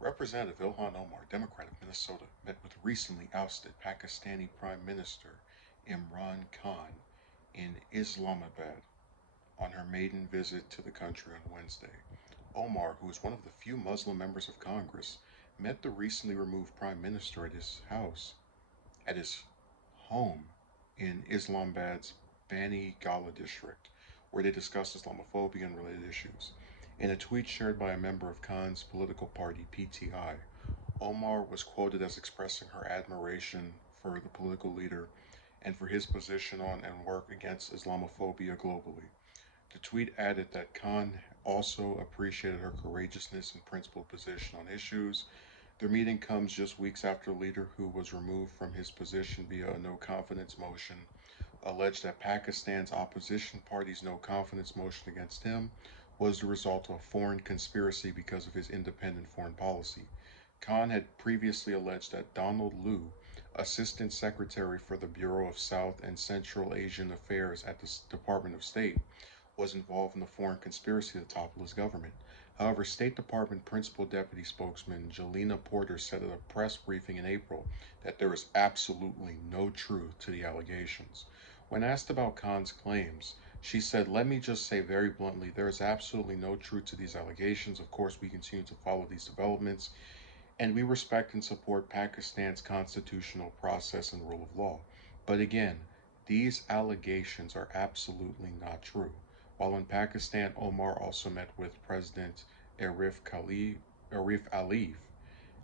Representative Ilhan Omar, Democrat of Minnesota, met with recently ousted Pakistani Prime Minister Imran Khan in Islamabad on her maiden visit to the country on Wednesday. Omar, who is one of the few Muslim members of Congress, met the recently removed Prime Minister at his home in Islamabad's Bani Gala district, where they discussed Islamophobia and related issues. In a tweet shared by a member of Khan's political party, PTI, Omar was quoted as expressing her admiration for the political leader and for his position on and work against Islamophobia globally. The tweet added that Khan also appreciated her courageousness and principled position on issues. Their meeting comes just weeks after a leader who was removed from his position via a no confidence motion alleged that Pakistan's opposition party's no confidence motion against him was the result of a foreign conspiracy because of his independent foreign policy. Khan had previously alleged that Donald Lu, Assistant Secretary for the Bureau of South and Central Asian Affairs at the Department of State, was involved in the foreign conspiracy to topple his government. However, State Department Principal Deputy Spokesman Jelena Porter said at a press briefing in April that there is absolutely no truth to the allegations. When asked about Khan's claims, she said, "Let me just say very bluntly, there is absolutely no truth to these allegations. Of course, we continue to follow these developments, and we respect and support Pakistan's constitutional process and rule of law. But again, these allegations are absolutely not true." While in Pakistan, Omar also met with President Arif, Arif Alif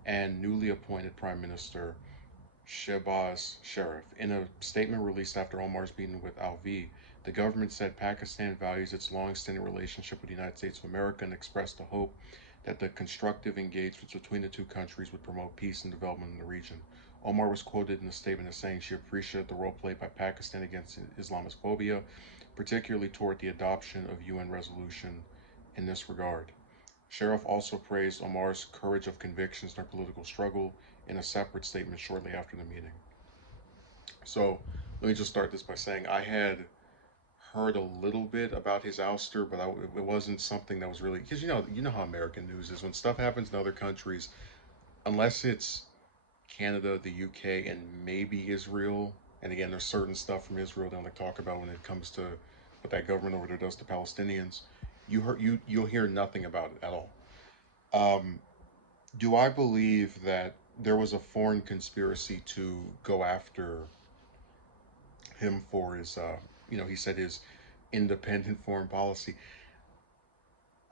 and newly appointed Prime Minister Shehbaz Sharif. In a statement released after Omar's meeting with Alvi, the government said Pakistan values its long-standing relationship with the United States of America and expressed the hope that the constructive engagements between the two countries would promote peace and development in the region. Omar was quoted in the statement as saying she appreciated the role played by Pakistan against Islamophobia, particularly toward the adoption of UN resolution in this regard. Sharif also praised Omar's courage of convictions in her political struggle in a separate statement shortly after the meeting. So let me just start this by saying I had heard a little bit about his ouster, but it wasn't something that was really because you know how American news is when stuff happens in other countries, unless it's Canada, the UK, and maybe Israel. And again, there's certain stuff from Israel they don't like talk about when it comes to what that government over there does to Palestinians. You'll hear nothing about it at all. Um, do I believe that there was a foreign conspiracy to go after him for his, he said his independent foreign policy?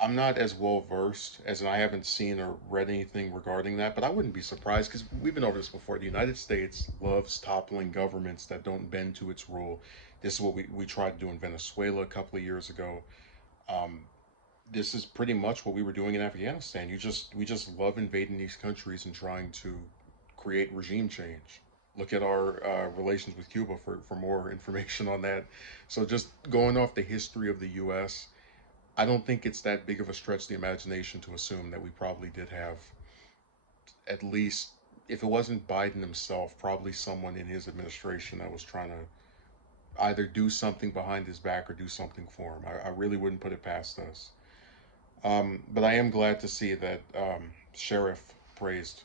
I'm not as well versed as and I haven't seen or read anything regarding that, but I wouldn't be surprised because we've been over this before. The United States loves toppling governments that don't bend to its rule. This is what we tried to do in Venezuela a couple of years ago. Um, this is pretty much what we were doing in Afghanistan. We just love invading these countries and trying to create regime change. Look at our relations with Cuba for more information on that. So just going off the history of the U.S., I don't think it's that big of a stretch of the imagination to assume that we probably did have at least, if it wasn't Biden himself, probably someone in his administration that was trying to either do something behind his back or do something for him. I really wouldn't put it past us. But I am glad to see that Sheriff praised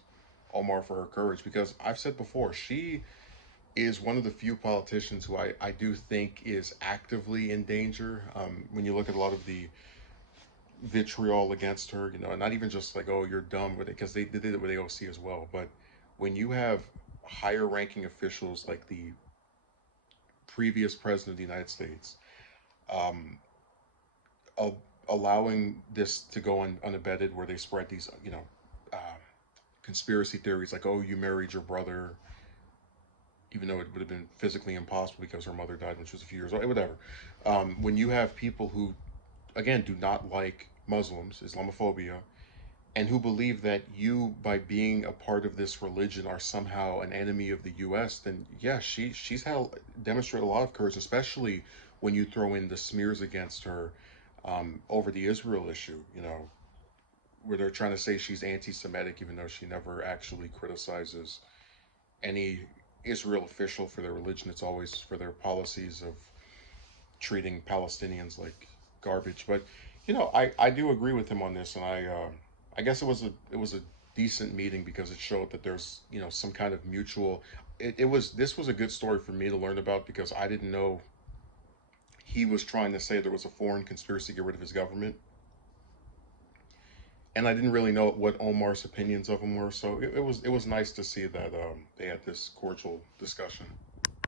Omar for her courage because I've said before, she is one of the few politicians who I do think is actively in danger. When you look at a lot of the vitriol against her, not even just like, oh, you're dumb with it, because they did it with AOC as well. But when you have higher ranking officials like the previous president of the United States, um, allowing this to go unabated, where they spread these, uh, conspiracy theories like, oh, you married your brother, even though it would have been physically impossible because her mother died when she was a few years old, whatever. When you have people who, again, do not like Muslims, Islamophobia, and who believe that you, by being a part of this religion, are somehow an enemy of the U.S., then yeah, she's had demonstrated a lot of courage, especially when you throw in the smears against her over the Israel issue. Where they're trying to say she's anti-Semitic, even though she never actually criticizes any Israel official for their religion. It's always for their policies of treating Palestinians like garbage. But I do agree with him on this, and I guess it was a decent meeting because it showed that there's, you know, some kind of mutual. This was a good story for me to learn about because I didn't know he was trying to say there was a foreign conspiracy to get rid of his government, and I didn't really know what Omar's opinions of him were. So it was nice to see that they had this cordial discussion.